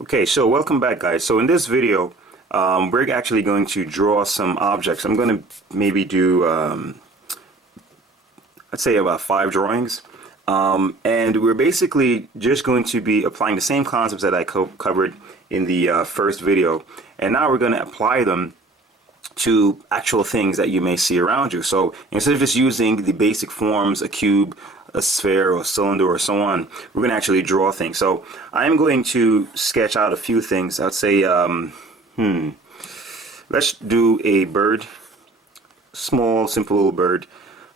Okay, so welcome back, guys. So in this video, we're actually going to draw some objects. I'm going to maybe do, let's say about 5 drawings. And we're basically just going to be applying the same concepts that I covered in the first video. And now we're going to apply them to actual things that you may see around you. So instead of just using the basic forms, a cube, a sphere, or a cylinder, or so on, we're going to actually draw things. So I'm going to sketch out a few things. I'd say, let's do a bird, small, simple little bird.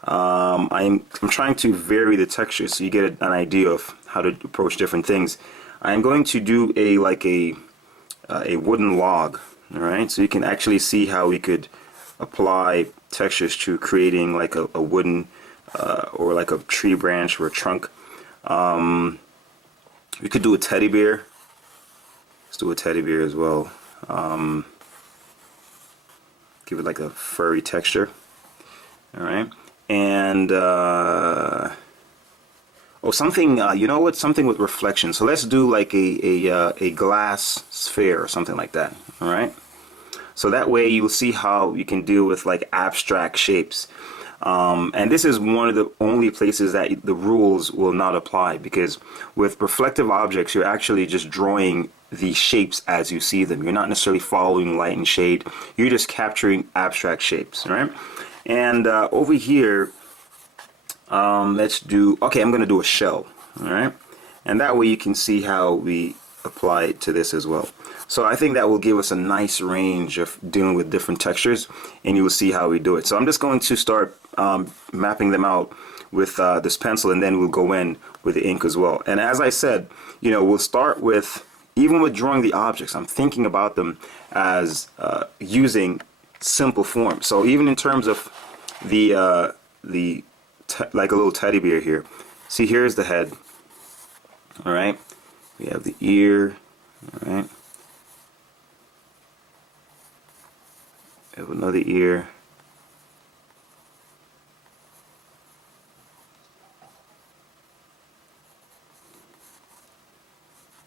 I'm trying to vary the texture so you get an idea of how to approach different things. I'm going to do a wooden log. All right, so you can actually see how we could apply textures to creating like a wooden or like a tree branch or a trunk. We could do a teddy bear. Let's do a teddy bear as well. Give it like a furry texture. All right, and oh, something. You know what? Something with reflection. So let's do like a glass sphere or something like that. All right. So that way you'll see how you can deal with like abstract shapes. And this is one of the only places that the rules will not apply, because with reflective objects you're actually just drawing the shapes as you see them. You're not necessarily following light and shade. You're just capturing abstract shapes, right? And over here, let's do, okay, I'm going to do a shell, all right? And that way you can see how we apply it to this as well. So I think that will give us a nice range of dealing with different textures, and you will see how we do it. So I'm just going to start mapping them out with this pencil, and then we'll go in with the ink as well. And as I said, you know, we'll start with, even with drawing the objects, I'm thinking about them as using simple forms. So even in terms of the like a little teddy bear here. See, here's the head. All right. We have the ear. All right. We have another ear.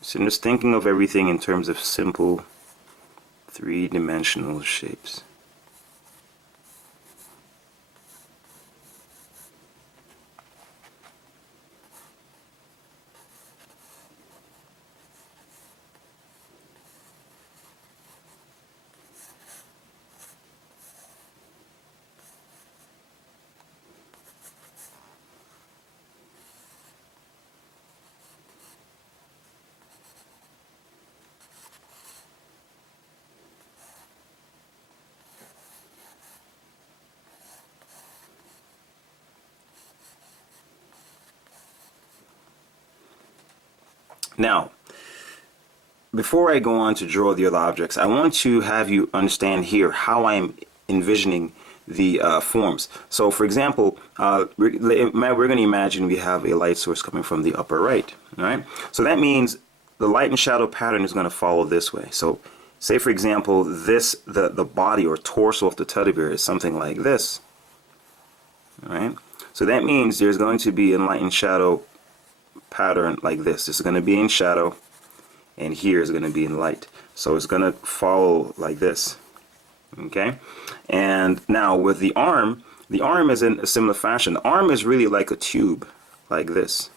So I'm just thinking of everything in terms of simple three-dimensional shapes. Now, before I go on to draw the other objects, I want to have you understand here how I'm envisioning the forms. So for example, we're going to imagine we have a light source coming from the upper right. All right? So that means the light and shadow pattern is going to follow this way. So say for example, this, the body or torso of the teddy bear is something like this. All right? So that means there's going to be a light and shadow pattern like this. This is going to be in shadow, and here is going to be in light. So it's going to follow like this. Okay? And now with the arm is in a similar fashion. The arm is really like a tube, like this.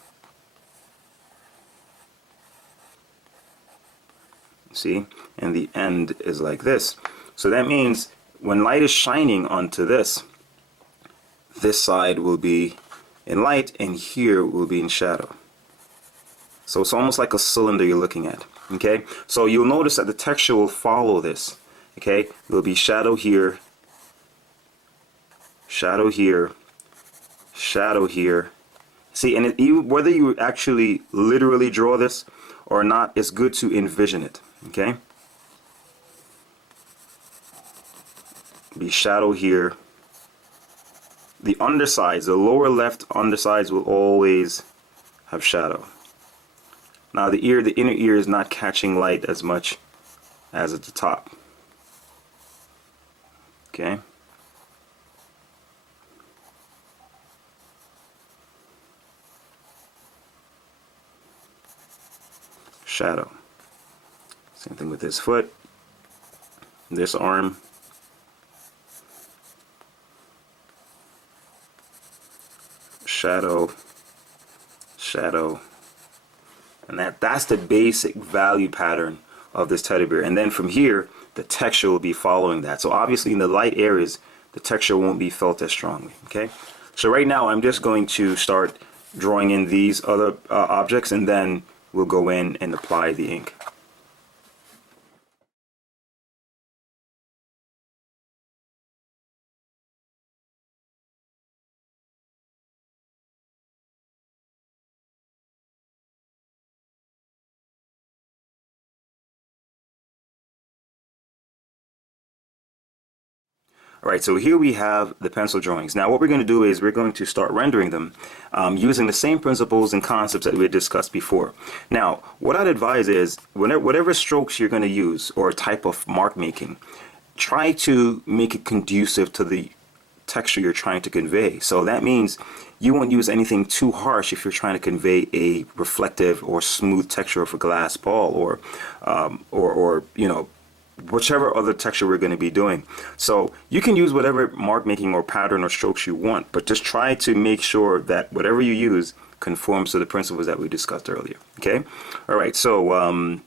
See? And the end is like this. So that means when light is shining onto this side will be in light, and here will be in shadow. So it's almost like a cylinder you're looking at. Okay? So you'll notice that the texture will follow this. Okay? There'll be shadow here, shadow here, shadow here. See, and whether you actually literally draw this or not, it's good to envision it. Okay? Be shadow here. The undersides, the lower left undersides will always have shadow. Now the inner ear is not catching light as much as at the top. Okay? Shadow. Same thing with this foot, this arm, shadow, shadow, and that's the basic value pattern of this teddy bear. And then from here, the texture will be following that. So obviously in the light areas, the texture won't be felt as strongly. Okay, so right now I'm just going to start drawing in these other objects, and then we'll go in and apply the ink. Alright, so here we have the pencil drawings. Now what we're going to do is we're going to start rendering them using the same principles and concepts that we had discussed before. Now, what I'd advise is whatever strokes you're going to use or type of mark making, try to make it conducive to the texture you're trying to convey. So that means you won't use anything too harsh if you're trying to convey a reflective or smooth texture of a glass ball, or you know, whichever other texture we're going to be doing. So you can use whatever mark making or pattern or strokes you want, but just try to make sure that whatever you use conforms to the principles that we discussed earlier. Okay? All right, so I'm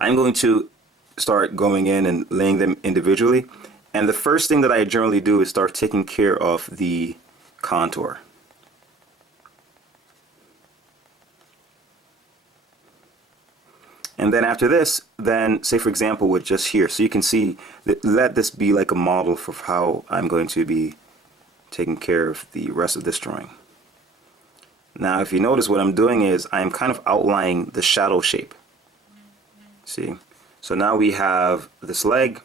going to start going in and laying them individually. And the first thing that I generally do is start taking care of the contour. And then after this, then say for example with just here, so you can see that, let this be like a model for how I'm going to be taking care of the rest of this drawing. Now if you notice, what I'm doing is I'm kind of outlining the shadow shape. See? So now we have this leg,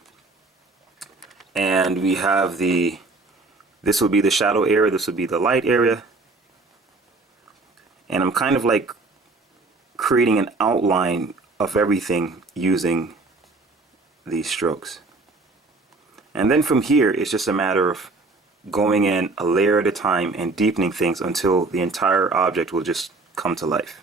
and we have this will be the shadow area, this will be the light area, and I'm kind of like creating an outline of everything using these strokes. And then from here, it's just a matter of going in a layer at a time and deepening things until the entire object will just come to life.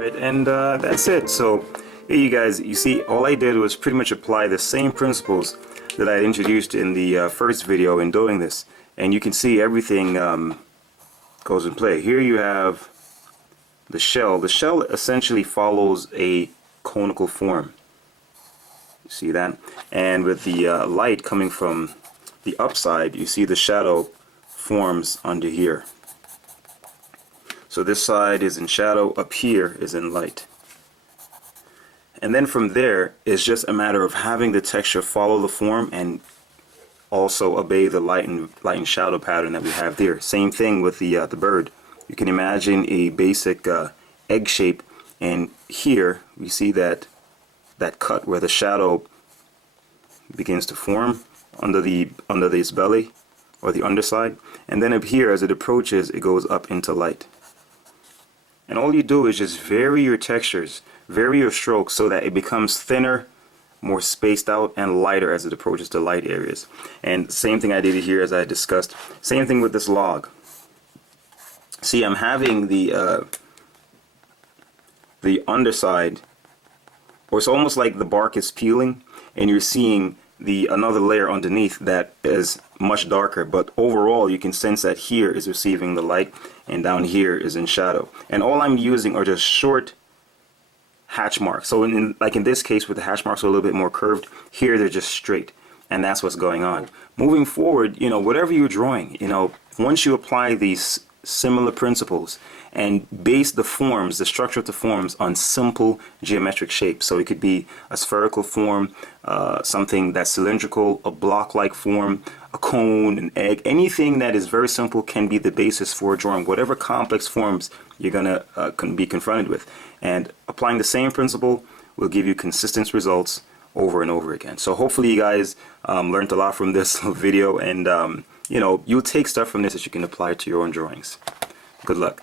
Alright, and that's it. So here you guys, you see all I did was pretty much apply the same principles that I introduced in the first video in doing this, and you can see everything goes in play. Here you have the shell. The shell essentially follows a conical form. You see that? And with the light coming from the upside, you see the shadow forms under here. So this side is in shadow, up here is in light. And then from there, it's just a matter of having the texture follow the form and also obey the light and shadow pattern that we have there. Same thing with the bird. You can imagine a basic egg shape, and here we see that cut where the shadow begins to form under this belly or the underside, and then up here as it approaches, it goes up into light. And all you do is just vary your textures, vary your strokes so that it becomes thinner, more spaced out, and lighter as it approaches the light areas. And same thing I did here as I discussed. Same thing with this log. See, I'm having the underside, or it's almost like the bark is peeling, and you're seeing another layer underneath that is much darker, but overall you can sense that here is receiving the light and down here is in shadow. And all I'm using are just short hatch marks. So like in this case, with the hatch marks are a little bit more curved, here they're just straight, and that's what's going on. Moving forward, whatever you're drawing, once you apply these similar principles and base the forms, the structure of the forms, on simple geometric shapes. So it could be a spherical form, something that's cylindrical, a block-like form, a cone, an egg. Anything that is very simple can be the basis for drawing whatever complex forms you're gonna be confronted with. And applying the same principle will give you consistent results over and over again. So hopefully you guys learned a lot from this video, and you'll take stuff from this that you can apply to your own drawings. Good luck.